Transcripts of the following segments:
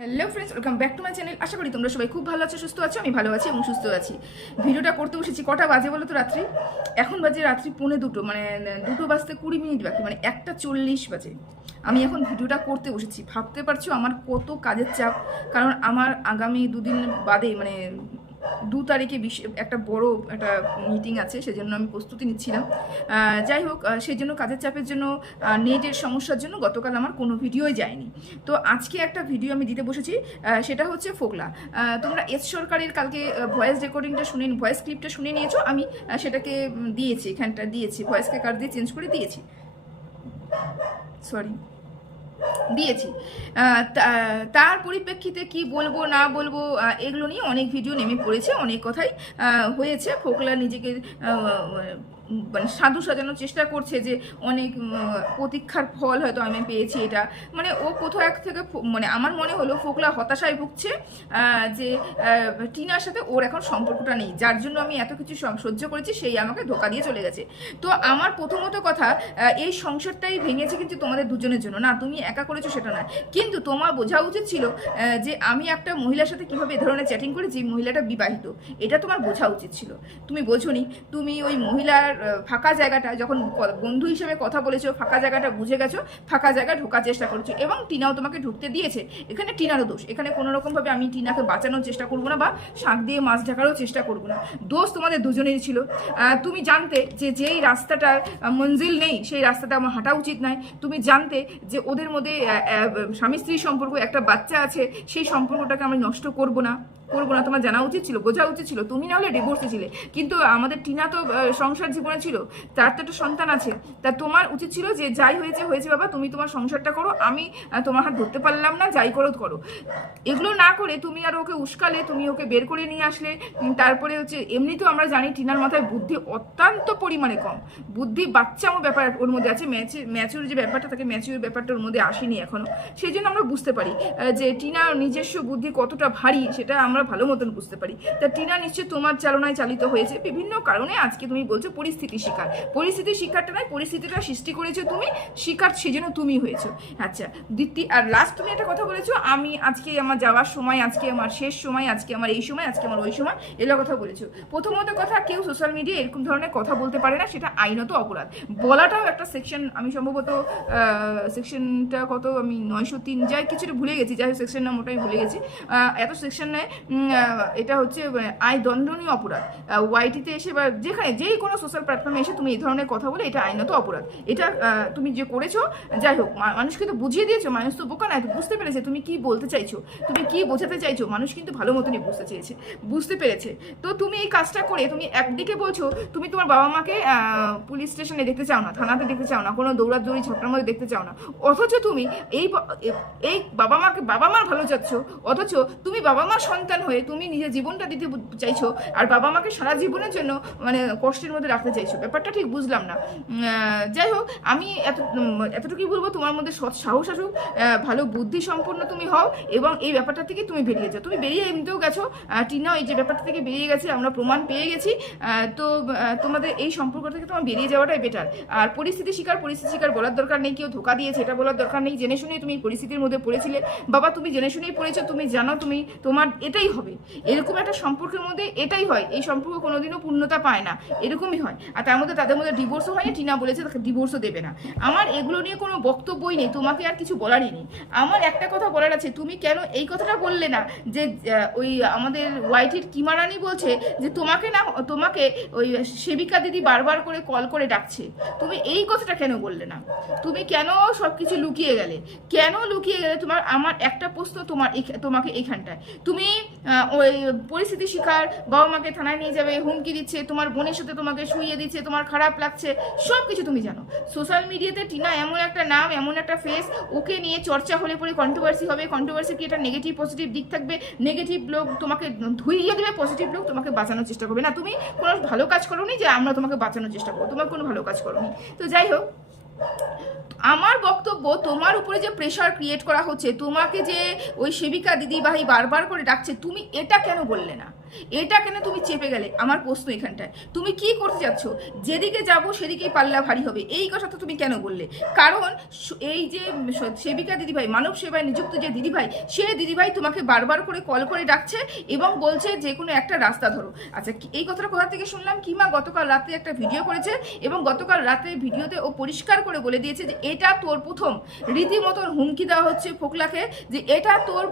Hello friends, welcome back to my channel. আশা করি তোমরা সবাই খুব ভালো আছো, সুস্থ আছো। আমি ভালো আছি এবং সুস্থ আছি। ভিডিওটা করতে বসেছি, কটা বাজে বলো তো? রাত্রি এখন বাজে রাত্রি 1:45, মানে 2টো বাজতে 20 মিনিট বাকি, মানে 1:40 বাজে। আমি এখন ভিডিওটা করতে বসেছি। ভাবতে পারছো আমার কত কাজের চাপ, কারণ আমার আগামী 2 দিন বাদে মানে 2 তারিখে একটা বড় একটা মিটিং আছে, সেজন্য আমি প্রস্তুতি নিচ্ছিলাম। যাই হোক, সেই জন্য কাজের চাপের জন্য, নেটের সমস্যার জন্য গতকাল আমার কোনো ভিডিওই যায়নি। তো আজকে একটা ভিডিও আমি দিতে বসেছি, সেটা হচ্ছে ফোকলা। তোমরা এস সরকারের কালকে ভয়েস রেকর্ডিংটা শুনে, ভয়েস ক্লিপটা শুনে নিয়েছো। আমি সেটাকে দিয়েছি, এখানটা দিয়েছি, ভয়েসকে কার্ড দিয়ে চেঞ্জ করে দিয়েছি, সরি দিয়েছি। তার পরিপ্রেক্ষিতে কি বলবো না বলবো এগুলো নিয়ে অনেক ভিডিও নেমে পড়েছে, অনেক কথাই হয়েছে। ফোকলা নিজেকে মানে সাধু সাজানোর চেষ্টা করছে যে অনেক প্রতীক্ষার ফল হয়তো আমি পেয়েছি। এটা মানে ও কোথাও এক থেকে, মানে আমার মনে হলো ফোকলা হতাশায় ভুগছে যে টিনার সাথে ওর এখন সম্পর্কটা নেই, যার জন্য আমি এত কিছু সহ্য করেছি, সেই আমাকে ধোকা দিয়ে চলে গেছে। তো আমার প্রথমত কথা, এই সংসারটাই ভেঙেছে কিন্তু তোমাদের দুজনের জন্য না, তুমি একা করেছো সেটা না। কিন্তু তোমার বোঝা উচিত ছিল যে আমি একটা মহিলার সাথে কিভাবে এ ধরনের চ্যাটিং করি, যে মহিলাটা বিবাহিত, এটা তোমার বোঝা উচিত ছিল। তুমি বোঝোনি। তুমি ওই মহিলার ফাঁকা জায়গাটা, যখন বন্ধু হিসেবে কথা বলেছো, ফাঁকা জায়গাটা বুঝে গেছো, ফাঁকা জায়গায় ঢোকার চেষ্টা করেছো, এবং টিনাও তোমাকে ঢুকতে দিয়েছে। এখানে টিনারও দোষ। এখানে কোনো রকমভাবে আমি টিনাকে বাঁচানোর চেষ্টা করবো না, বা শাঁখ দিয়ে মাছ ঢাকারও চেষ্টা করবো না। দোষ তোমাদের দুজনেরই ছিল। তুমি জানতে যে যেই রাস্তাটার মঞ্জিল নেই, সেই রাস্তাটা আমার হাঁটা উচিত নয়। তুমি জানতে যে ওদের মধ্যে স্বামী স্ত্রীর সম্পর্ক, একটা বাচ্চা আছে, সেই সম্পর্কটাকে আমি নষ্ট করবো না। তোমার জানা উচিত ছিল, বোঝা উচিত ছিল। তুমি না হলে ডিভোর্সে ছিলে, কিন্তু আমাদের টিনা তো সংসার জীবনে ছিল, তার তো একটা সন্তান আছে। তা তোমার উচিত ছিল যে যাই হয়েছে হয়েছে বাবা, তুমি তোমার সংসারটা করো, আমি তোমার হাত ধরতে পারলাম না, যাই করো করো। এগুলো না করে তুমি আর ওকে উস্কালে, তুমি ওকে বের করে নিয়ে আসলে। তারপরে হচ্ছে, এমনিতেও আমরা জানি টিনার মাথায় বুদ্ধি অত্যন্ত পরিমাণে কম, বুদ্ধি বাচ্চামো ব্যাপার ওর মধ্যে আছে। ম্যাচিউর যে ব্যাপারটা থাকে, ম্যাচিউর ব্যাপারটা ওর মধ্যে আসেনি এখনো। সেই জন্য আমরা বুঝতে পারি যে টিনার নিজস্ব বুদ্ধি কতটা ভারী, সেটা আমরা ভালো মতন বুঝতে পারি। তা টিনা নিশ্চয় তোমার চালনায় চালিত হয়েছে বিভিন্ন কারণে। আজকে তুমি বলছো পরিস্থিতির শিকার। পরিস্থিতির শিকারটা নয়, পরিস্থিতিটা সৃষ্টি করেছো তুমি, শিকার সেজন্য তুমি হয়েছো। আচ্ছা, আর লাস্ট তুমি একটা কথা বলেছো, আমি আজকে আমার যাওয়ার সময়, আজকে আমার শেষ সময়, আজকে আমার এই সময়, আজকে আমার ওই সময়, এগুলো কথা বলেছো। প্রথমত কথা, কেউ সোশ্যাল মিডিয়ায় এরকম ধরনের কথা বলতে পারে না, সেটা আইনত অপরাধ। বলাটাও একটা সেকশন, আমি সম্ভবত সেকশনটা কত, আমি 903 যাই কিছুটা ভুলে গেছি, যাই হোক সেকশন নামটা আমি ভুলে গেছি। এত সেকশন নেয়, এটা হচ্ছে আইন দণ্ডনীয় অপরাধ। ওয়াইটিতে এসে বা যেখানে যেই কোনো সোশ্যাল প্ল্যাটফর্মে এসে তুমি এই ধরনের কথা বলে, এটা আইনত অপরাধ। এটা তুমি যে করেছো, যাই হোক, মানুষকে তো বুঝিয়ে দিয়েছো। মানুষ তো বোকা নয়, বুঝতে পেরেছে তুমি কি বলতে চাইছো, তুমি কি বোঝাতে চাইছো। মানুষ কিন্তু ভালো মতনই বুঝতে পেরেছে। তো তুমি এই কাজটা করে তুমি একদিকে বলছো তুমি তোমার বাবা মাকে পুলিশ স্টেশনে দেখতে চাও না, থানাতে দেখতে চাও না, কোনো দৌড়াদৌড়ি ঝগড়ার মধ্যে দেখতে চাও না, অথচ তুমি এই বাবা মার ভালো চাচ্ছ। অথচ তুমি বাবা মার সন্তান হয়ে তুমি নিজের জীবনটা দিতে চাইছো, আর বাবা মাকে সারা জীবনের জন্য মানে কষ্টের মধ্যে রাখতে চাইছো। ব্যাপারটা ঠিক বুঝলাম না। যাই হোক, আমি এতটুকুই বলবো, তোমার মধ্যে সৎ সাহস আসুক, ভালো বুদ্ধি সম্পন্ন তুমি হও, এবং এই ব্যাপারটা থেকে তুমি বেরিয়ে যাও। তুমি বেরিয়ে এমনিতেও গেছো, টিনাও এই যে ব্যাপারটা থেকে বেরিয়ে গেছে, আমরা প্রমাণ পেয়ে গেছি। তো তোমাদের এই সম্পর্ক থেকে তোমার বেরিয়ে যাওয়াটাই বেটার। আর পরিস্থিতি শিকার বলার দরকার নেই, কেউ ধোকা দিয়েছে এটা বলার দরকার নেই। জেনে শুনেই তুমি পরিস্থিতির মধ্যে পড়েছিলে বাবা, তুমি জেনে শুনেই পড়েছো, তুমি জানো তুমি তোমার এটাই হবে। এরকম একটা সম্পর্কের মধ্যে এটাই হয়, এই সম্পর্ক কোনোদিনও পূর্ণতা পায় না, এরকমই হয়। আর তাদের মধ্যে ডিভোর্সও হয়নি, টিনা বলেছে তাকে ডিভোর্সও দেবে না। আমার এগুলো নিয়ে কোনো বক্তব্যই নেই, তোমাকে আর কিছু বলারই নেই। আমার একটা কথা বলার আছে, তুমি কেন এই কথাটা বললে না যে ওই আমাদের ওয়াইটির কিমারানি বলছে যে তোমাকে ওই সেবিকা দিদি বারবার করে কল করে ডাকছে, তুমি এই কথাটা কেন বললে না? তুমি কেন সব কিছু লুকিয়ে গেলে? তোমার আমার একটা প্রশ্ন, তোমাকে এখানটায় তুমি ওই পরিস্থিতি শিকার, বাবা মাকে থানায় নিয়ে যাবে, হুমকি দিচ্ছে, তোমার বোনের সাথে তোমাকে শুইয়ে দিচ্ছে, তোমার খারাপ লাগছে, সব কিছু তুমি জানো। সোশ্যাল মিডিয়াতে টিনা এমন একটা নাম, এমন একটা ফেস, ওকে নিয়ে চর্চা হলে পরে কন্ট্রোভার্সি হবে। কন্ট্রোভার্সি কি এটা নেগেটিভ পজিটিভ দিক থাকবে? নেগেটিভ লোক তোমাকে ধুইয়ে দেবে, পজিটিভ লোক তোমাকে বাঁচানোর চেষ্টা করবে। না, তুমি কোনো ভালো কাজ করোনি যে আমরা তোমাকে বাঁচানোর চেষ্টা করবো, তোমার কোনো ভালো কাজ করোনি। তো যাই হোক, আমার বক্তব্য, তোমার উপরে যে প্রেশার ক্রিয়েট করা হচ্ছে, তোমাকে যে ওই সেবিকা দিদি ভাই বারবার করে ডাকছে, তুমি এটা কেন বললে না? এটা কেন তুমি চেপে গেলে? আমার প্রশ্ন এখানটায়, তুমি কি করতে যাচ্ছ? যেদিকে যাব সেদিকেই পাল্লা ভারী হবে, এই কথা তো তুমি কেন বললে? কারণ এই যে সেবিকা দিদিভাই, মানব সেবায় নিযুক্ত যে দিদিভাই, সে দিদিভাই তোমাকে বারবার করে কল করে ডাকছে এবং বলছে যে কোনো একটা রাস্তা ধরো। আচ্ছা, এই কথাটা কোথা থেকে শুনলাম? কিমা গতকাল রাতে একটা ভিডিও করেছে এবং গতকাল রাতে ভিডিওতে ও পরিষ্কার করে বলে দিয়েছে যে এটা তোর প্রথম, রীতিমতন হুমকি দেওয়া হচ্ছে ফোকলাকে যে এটা তোর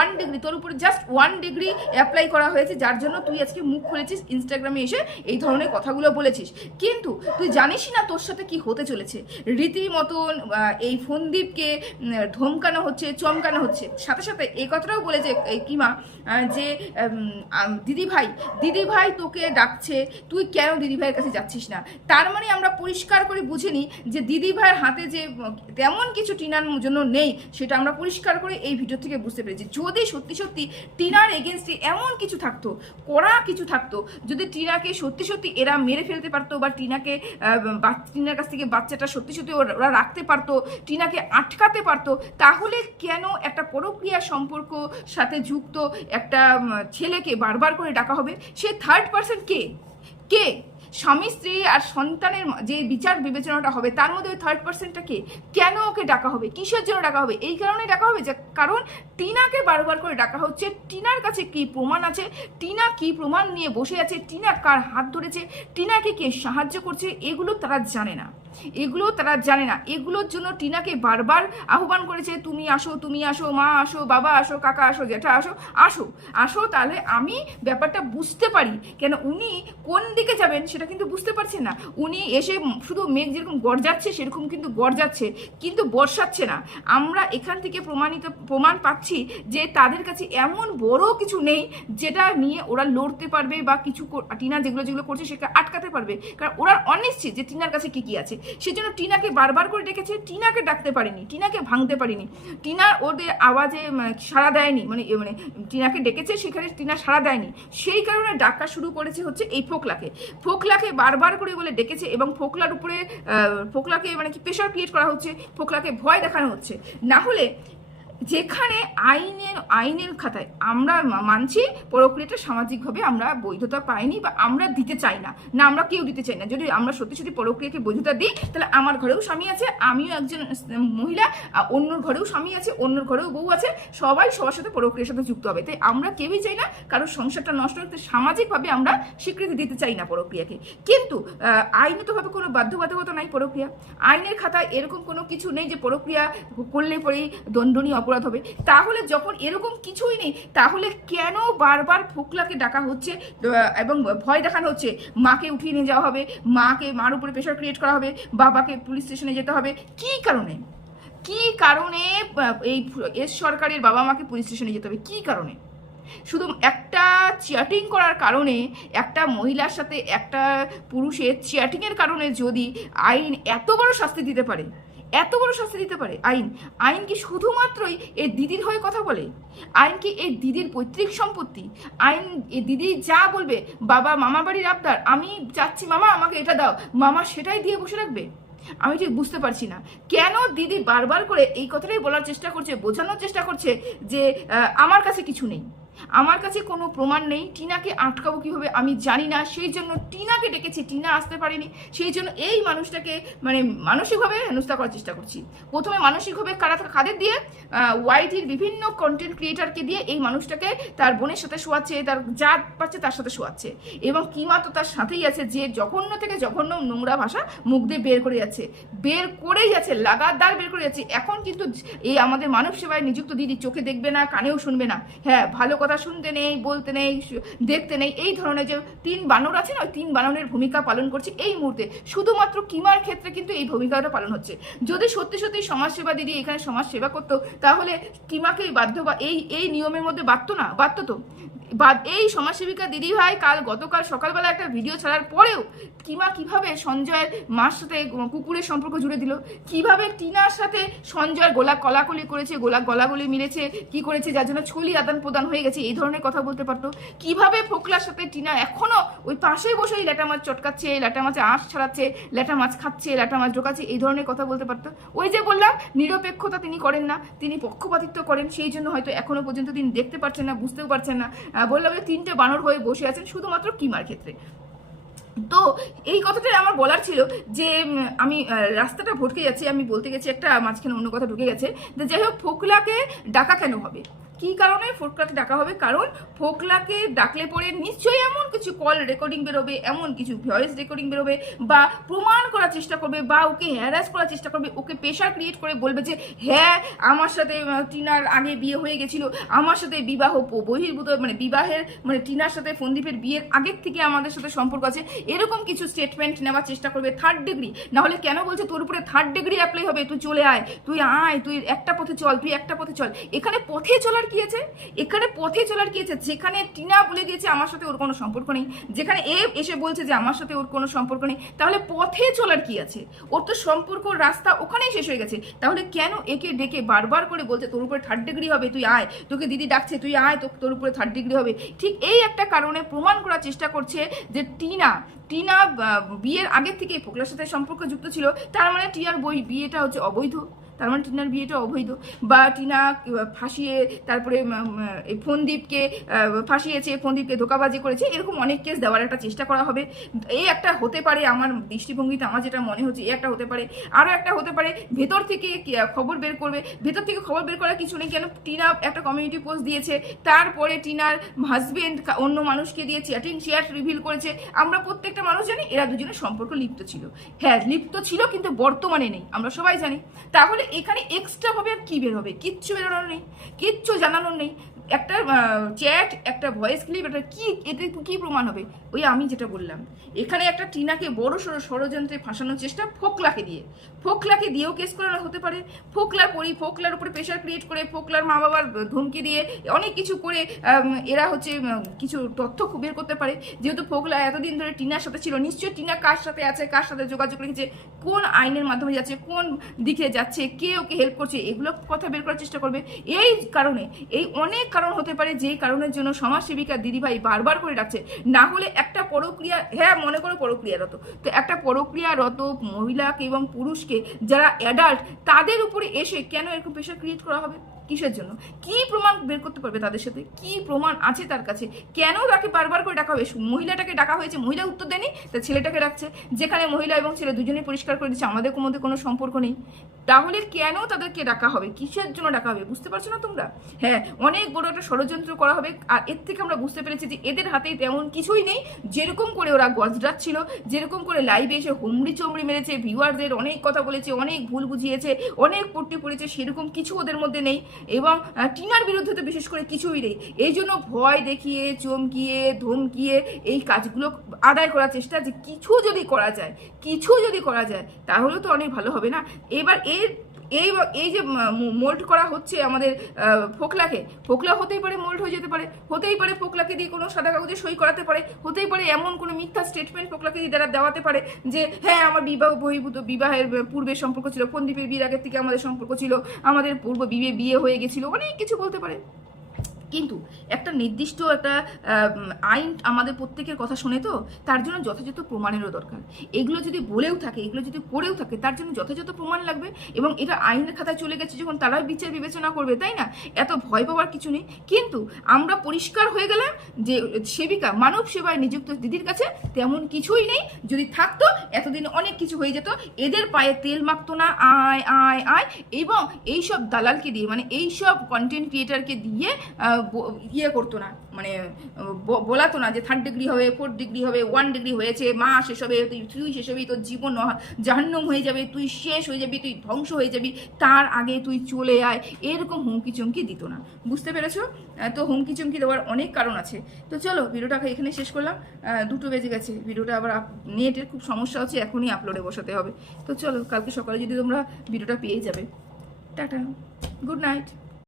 1 ডিগ্রি, তোর উপরে জাস্ট 1 ডিগ্রি অ্যাপ্লাই করা হয়েছে, যার জন্য তুই আজকে মুখ খুলেছিস, ইনস্টাগ্রামে এসে এই ধরনের কথাগুলো বলেছিস। কিন্তু তুই জানিসই না তোর সাথে কি হতে চলেছে। রীতিমতন এই ফন্দীপকে ধমকানো হচ্ছে, চমকানো হচ্ছে। সাথে সাথে এই কথাটাও বলেছে কিমা যে দিদিভাই তোকে ডাকছে, তুই কেন দিদিভাইয়ের কাছে যাচ্ছিস না? তার মানে আমরা পরিষ্কার করে বুঝে নিই যে দিদিভাইয়ের হাতে যে তেমন কিছু টিনার জন্য নেই, সেটা আমরা পরিষ্কার করে এই ভিডিও থেকে বুঝতে পেরেছি। যদি সত্যি সত্যি টিনার এগেনস্টে এমন কিছু থাকতো, কড়া কিছু থাকতো, যদি টিনাকে সত্যি সত্যি এরা মেরে ফেলতে পারতো বা টিনার কাছ থেকে বাচ্চাটা সত্যি সত্যি ওরা রাখতে পারতো, টিনাকে আটকাতে পারতো, তাহলে কেন একটা পরক্রিয়া সম্পর্ক সাথে যুক্ত একটা ছেলেকে বারবার করে ডাকা হবে? সে থার্ড পার্সন কে? স্বামী স্ত্রী আর সন্তানের যে বিচার বিবেচনাটা হবে তার মধ্যে ওই থার্ড পার্সনটা কে? কেন ওকে ডাকা হবে? কিসের জন্য ডাকা হবে? এই কারণে ডাকা হবে যে কারণ টিনাকে বারবার করে ডাকা হচ্ছে। টিনার কাছে কি প্রমাণ আছে, টিনা কি প্রমাণ নিয়ে বসে আছে, টিনা কার হাত ধরেছে, টিনাকে কে সাহায্য করছে, এগুলো তারা জানে না। এগুলোর জন্য টিনাকে বারবার আহ্বান করেছে, তুমি আসো, মা আসো, বাবা আসো, কাকা আসো, জ্যাঠা আসো, তাহলে আমি ব্যাপারটা বুঝতে পারি। কেন উনি কোন দিকে যাবেন সেটা কিন্তু বুঝতে পারছেন না। উনি এসে শুধু মেঘ যেরকম গর্জাচ্ছে সেরকম কিন্তু গর্জাচ্ছে, কিন্তু বর্ষাচ্ছে না। আমরা এখান থেকে প্রমাণ পাচ্ছি যে তাদের কাছে এমন বড় কিছু নেই যেটা নিয়ে ওরা লড়তে পারবে বা কিছু টিনা যেগুলো করছে সেটা আটকাতে পারবে। কারণ ওরা অনিশ্চিত যে টিনার কাছে কি আছে। সেজন্য টিনাকে বারবার করে ডেকেছে, টিনাকে ডাকতে পারেনি, টিনাকে ভাঙতে পারেনি। টিনা ওদের আওয়াজে সাড়া দেয়নি, মানে টিনাকে ডেকেছে, সেখানে টিনা সাড়া দেয়নি। সেই কারণে ডাকা শুরু করেছে হচ্ছে এই ফোকলাকে বারবার করে বলে ডেকেছে এবং ফোকলাকে মানে কি প্রেশার ক্রিয়েট করা হচ্ছে, ফোকলাকে ভয় দেখানো হচ্ছে। না হলে যেখানে আইনের খাতায় আমরা মানছি পরক্রিয়াটা সামাজিকভাবে আমরা বৈধতা পাইনি বা আমরা দিতে চাই না, আমরা কেউ দিতে চাই না। যদি আমরা সত্যি পরক্রিয়াকে বৈধতা দিই তাহলে আমার ঘরেও স্বামী আছে, আমিও একজন মহিলা, অন্যর ঘরেও স্বামী আছে, অন্যর ঘরেও বউ আছে, সবাই সবার সাথে পরক্রিয়ার সাথে যুক্ত হবে। তাই আমরা কেউই চাই না কারোর সংসারটা নষ্ট করতে, সামাজিকভাবে আমরা স্বীকৃতি দিতে চাই না পরক্রিয়াকে। কিন্তু আইনতভাবে কোনো বাধ্যবাধকতা নাই পরক্রিয়া, আইনের খাতায় এরকম কোনো কিছু নেই যে পরক্রিয়া করলে পরেই দণ্ডনীয় অপরাধ হবে। তাহলে যখন এরকম কিছুই নেই, তাহলে কেন বারবার ফোকলাকে ডাকা হচ্ছে এবং ভয় দেখানো হচ্ছে? মাকে উঠিয়ে নিয়ে যাওয়া হবে, মার উপরে প্রেশার ক্রিয়েট করা হবে, বাবাকে পুলিশ স্টেশনে যেতে হবে। কি কারণে এই এস সরকারের বাবা মাকে পুলিশ স্টেশনে যেতে হবে? কি কারণে? শুধু একটা চ্যাটিং করার কারণে, একটা মহিলার সাথে একটা পুরুষের চ্যাটিংয়ের কারণে যদি আইন এত বড় শাস্তি দিতে পারে, আইন কি শুধুমাত্রই এই দিদির হয়ে কথা বলে? আইন কি এই দিদির পৈতৃক সম্পত্তি? আইন এই দিদি যা বলবে, বাবা মামা বাড়ির আবদার, আমি চাচ্ছি মামা আমাকে এটা দাও, মামা সেটাই দিয়ে বসে রাখবে? আমি ঠিক বুঝতে পারছি না কেন দিদি বারবার করে এই কথাটাই বলার চেষ্টা করছে, বোঝানোর চেষ্টা করছে যে আমার কাছে কিছু নেই, আমার কাছে কোনো প্রমাণ নেই, টিনাকে আটকাবো কীভাবে আমি জানি না, সেই জন্য টিনাকে ডেকেছি, টিনা আসতে পারেনি, সেই জন্য এই মানুষটাকে মানে মানসিকভাবে হেনস্থা করার চেষ্টা করছি। প্রথমে মানসিকভাবে কাদের দিয়ে, ওয়াইটির বিভিন্ন কন্টেন্ট ক্রিয়েটারকে দিয়ে এই মানুষটাকে তার বোনের সাথে শোয়াচ্ছে, তার যা পাচ্ছে তার সাথে শোয়াচ্ছে, এবং কিমা তো তার সাথেই আছে, যে জঘন্য থেকে জঘন্য নোংরা ভাষা মুখ দিয়ে বের করেই যাচ্ছে, লাগাতার বের করে যাচ্ছে। এখন কিন্তু এই আমাদের মানব সেবায় নিযুক্ত দিদি চোখে দেখবে না, কানেও শুনবে না, হ্যাঁ ভালো কথা শুনতে নেই, বলতে নেই, দেখতে নেই, এই ধরনের যে 3 বানর আছে না, ওই 3 বানরের ভূমিকা পালন করছে এই মুহূর্তে। শুধুমাত্র কিমার ক্ষেত্রে কিন্তু এই ভূমিকাটা পালন হচ্ছে। যদি সত্যি সমাজসেবা দিদি এখানে সমাজ সেবা করতো, তাহলে কিমাকে বাধ্য বা এই নিয়মের মধ্যে বাধ্য তো। এই সমাজসেবিকা দিদি ভাই গতকাল সকালবেলা একটা ভিডিও ছাড়ার পরেও কিমা কিভাবে সঞ্জয়ের মার সাথে কুকুরের সম্পর্ক জুড়ে দিল, কিভাবে টিনার সাথে সঞ্জয়ের কলাকলি করেছে, গলাগলি মিলেছে, কি করেছে, যার জন্য ছলি আদান প্রদান হয়ে গেছে, এই ধরনের কথা বলতে পারতো। কিভাবে ফোকলার সাথে টিনা এখনো ওই পাশে বসেই ল্যাটা মাছ চটকাচ্ছে, ল্যাটা মাছে আঁশ ছাড়াচ্ছে, ল্যাটা মাছ খাচ্ছে, ল্যাটা মাছ ঢোকাচ্ছে, এই ধরনের কথা বলতে পারতো। ওই যে বললাম নিরপেক্ষতা তিনি করেন না, তিনি পক্ষপাতিত্ব করেন, সেই জন্য হয়তো এখনো পর্যন্ত তিনি দেখতে পারছেন না, বুঝতেও পারছেন না, বললাম যে 3টে বানর হয়ে বসে আছেন শুধুমাত্র কিমার ক্ষেত্রে। তো এই কথাটাই আমার বলার ছিল যে আমি রাস্তাটা ভটকে যাচ্ছি, আমি বলতে গেছি একটা, মাঝখানে অন্য কথা ঢুকে গেছে। যাই হোক, ফোকলাকে ডাকা কেন হবে, কি কারণে ফোকলাকে ডাকা হবে? কারণ ফোকলাকে ডাকলে পরে নিশ্চয়ই এমন কিছু কল রেকর্ডিং বেরোবে, এমন কিছু ভয়েস রেকর্ডিং বেরোবে, বা প্রমাণ করার চেষ্টা করবে, বা ওকে হ্যারাস করার চেষ্টা করবে, ওকে প্রেশার ক্রিয়েট করে বলবে যে হ্যাঁ আমার সাথে টিনার আগে বিয়ে হয়ে গেছিল, আমার সাথে বিবাহ বহির্ভূত, মানে বিবাহের মানে টিনার সাথে ফন্দীপের বিয়ের আগের থেকে আমাদের সাথে সম্পর্ক আছে, এরকম কিছু স্টেটমেন্ট নেওয়ার চেষ্টা করবে। 3rd ডিগ্রি না হলে কেন বলছে তোর উপরে 3rd ডিগ্রি অ্যাপ্লাই হবে, তুই চলে আয়, তুই আয়, তুই একটা পথে চল, তুই একটা পথে চল। এখানে পথে চলার কি আছে? এখানে পথে চলার কি আছে? যেখানে টিনা বলে দিয়েছে আমার সাথে ওর কোনো সম্পর্ক নেই, যেখানে এ এসে বলছে যে আমার সাথে ওর কোনো সম্পর্ক নেই, তাহলে পথে চলার কি আছে? ওর তো সম্পর্ক রাস্তা ওখানেই শেষ হয়ে গেছে। তাহলে কেন একে ডেকে বারবার করে বলছে তোর উপরে 3rd ডিগ্রি হবে, তুই আয়, তোকে দিদি ডাকছে, তুই আয়, তোর উপরে 3rd ডিগ্রি হবে? ঠিক এই একটা কারণে প্রমাণ করার চেষ্টা করছে যে টিনা বিয়ের আগের থেকে ফোকলার সাথে সম্পর্ক যুক্ত ছিল, তার মানে টিনার বিয়েটা হচ্ছে অবৈধ, তার মানে টিনার বিয়েটা অবৈধ, বা টিনা ফাঁসিয়ে তারপরে ফন্দীপকে ফাঁসিয়েছে, ফন্দীপকে ধোকাবাজি করেছে, এরকম অনেক কেস দেওয়ার একটা চেষ্টা করা হবে। এই একটা হতে পারে, আমার দৃষ্টিভঙ্গিতে আমার যেটা মনে হচ্ছে, এই একটা হতে পারে। আরও একটা হতে পারে ভেতর থেকে খবর বের করবে, ভেতর থেকে খবর বের করার কিছু নেই। কেন টিনা একটা কমিউনিটি পোস্ট দিয়েছে, তারপরে টিনার হাজবেন্ড অন্য মানুষকে দিয়ে চ্যাট রিভিল করেছে, আমরা প্রত্যেকটা মানুষ জানি এরা দুজনের সম্পর্ক লিপ্ত ছিল। হ্যাঁ লিপ্ত ছিল, কিন্তু বর্তমানে নেই, আমরা সবাই জানি। তাহলে এখানে এক্সট্রা ভাবে আর কি বের হবে? কিচ্ছু বেরোনোর নেই, কিচ্ছু জানানোর নেই। একটা চ্যাট, একটা ভয়েস ক্লিপ, একটা কি, এতে কি প্রমাণ হবে? ওই আমি যেটা বললাম, এখানে একটা টিনাকে বড় সড়ো ষড়যন্ত্রে ফাঁসানোর চেষ্টা ফোকলাকে দিয়েও কেস করানো হতে পারে। ফোকলার উপরে প্রেশার ক্রিয়েট করে, ফোকলার মা বাবার ধমকি দিয়ে অনেক কিছু করে এরা হচ্ছে কিছু তথ্য বের করতে পারে। যেহেতু ফোকলা এতদিন ধরে টিনার সাথে ছিল, নিশ্চয়ই টিনা কার সাথে আছে, কার সাথে যোগাযোগ রেখেছে, কোন আইনের মাধ্যমে যাচ্ছে, কোন দিকে যাচ্ছে, কে ওকে হেল্প করছে, এগুলো কথা বের করার চেষ্টা করবে। এই কারণে, এই অনেক কারণ হতে পারে যেই কারণের জন্য সমাজসেবিকা দিদিভাই বারবার করে ডাকছে। না হলে একটা পরক্রিয়া, হ্যাঁ মনে করো পরক্রিয়ারত, তো একটা পরক্রিয়ারত মহিলাকে এবং পুরুষকে যারা অ্যাডাল্ট, তাদের উপরে এসে কেন এরকম প্রেশার ক্রিয়েট করা হবে? কিসের জন্য? কি প্রমাণ বের করতে পারবে তাদের সাথে? কি প্রমাণ আছে তার কাছে? কেন তাকে বারবার করে ডাকা হবে? মহিলাটাকে ডাকা হয়েছে, মহিলা উত্তর দেয়নি, তার ছেলেটাকে ডাকছে, যেখানে মহিলা এবং ছেলে দুজনেই পরিষ্কার করে দিচ্ছে আমাদের মধ্যে কোনো সম্পর্ক নেই। তাহলে কেন তাদেরকে ডাকা হবে? কিসের জন্য ডাকা হবে? বুঝতে পারছো না তোমরা? হ্যাঁ, অনেক বড় একটা ষড়যন্ত্র করা হবে। আর এর থেকে আমরা বুঝতে পেরেছি যে এদের হাতে তেমন কিছুই নেই। যেরকম করে ওরা গজরাচ্ছিল, যেরকম করে লাইভে এসে হুমড়ি চমড়ি মেরেছে, ভিউয়ারদের অনেক কথা বলেছে, অনেক ভুল বুঝিয়েছে, অনেক পট্টি পড়েছে, সেরকম কিছু ওদের মধ্যে নেই। এবং টিনার বিরুদ্ধে তো বিশেষ করে কিছুই নেই। এই জন্য ভয় দেখিয়ে, চমকিয়ে, ধমকিয়ে এই কাজগুলো আদায় করার চেষ্টা, যে কিছু যদি করা যায় তাহলে তো অনেক ভালো হবে না। এবার এই যে মোল্ড করা হচ্ছে আমাদের ফোকলা হতেই পারে মোল্ড হয়ে যেতে পারে, হতেই পারে ফোকলাকে দিয়ে কোনো সাদা কাগজে সই করাতে পারে, হতেই পারে এমন কোনো মিথ্যা স্টেটমেন্ট ফোকলাকে দিয়ে দ্বারা দেওয়াতে পারে যে হ্যাঁ আমার বিবাহের পূর্বের সম্পর্ক ছিল, ফন্দীপের বিয়ের আগের থেকে আমাদের সম্পর্ক ছিল, আমাদের পূর্ব বিয়ে হয়ে গেছিল, অনেক কিছু বলতে পারে। কিন্তু একটা নির্দিষ্ট একটা আইন আমাদের প্রত্যেকের কথা শোনে, তো তার জন্য যথাযথ প্রমাণেরও দরকার। এগুলো যদি বলেও থাকে, এগুলো যদি করেও থাকে, তার জন্য যথাযথ প্রমাণ লাগবে। এবং এটা আইনের খাতায় চলে গেছে যখন, তারাই বিচার বিবেচনা করবে, তাই না? এত ভয় পাওয়ার কিছু নেই। কিন্তু আমরা পরিষ্কার হয়ে গেলাম যে সেবিকা, মানব সেবায় নিযুক্ত দিদির কাছে তেমন কিছুই নেই। যদি থাকতো এতদিন অনেক কিছু হয়ে যেত। এদের পায়ে তেল মাখতো না, আয় আয় আয়। এবং এইসব দালালকে দিয়ে, মানে এইসব কন্টেন্ট ক্রিয়েটারকে দিয়ে ইয়ে করতো না, মানে বলাতো না যে 3rd ডিগ্রি হবে, 4th ডিগ্রি হবে, 1 ডিগ্রি হয়েছে, মা শেষ হবে, তুই শেষ হবি, তোর জীবন জাহান্নাম হয়ে যাবে, তুই শেষ হয়ে যাবি, তুই ধ্বংস হয়ে যাবি, তার আগে তুই চলে আয়, এরকম হুমকি চমকি দিত না। বুঝতে পেরেছো? তো হুমকি চমকি দেওয়ার অনেক কারণ আছে। তো চলো ভিডিওটাকে এখানে শেষ করলাম। 2টো বেজে গেছে, ভিডিওটা আবার নেটের খুব সমস্যা হচ্ছে, এখনই আপলোডে বসাতে হবে। তো চলো, কালকে সকালে যদি তোমরা ভিডিওটা পেয়ে যাবে। Tata, good night.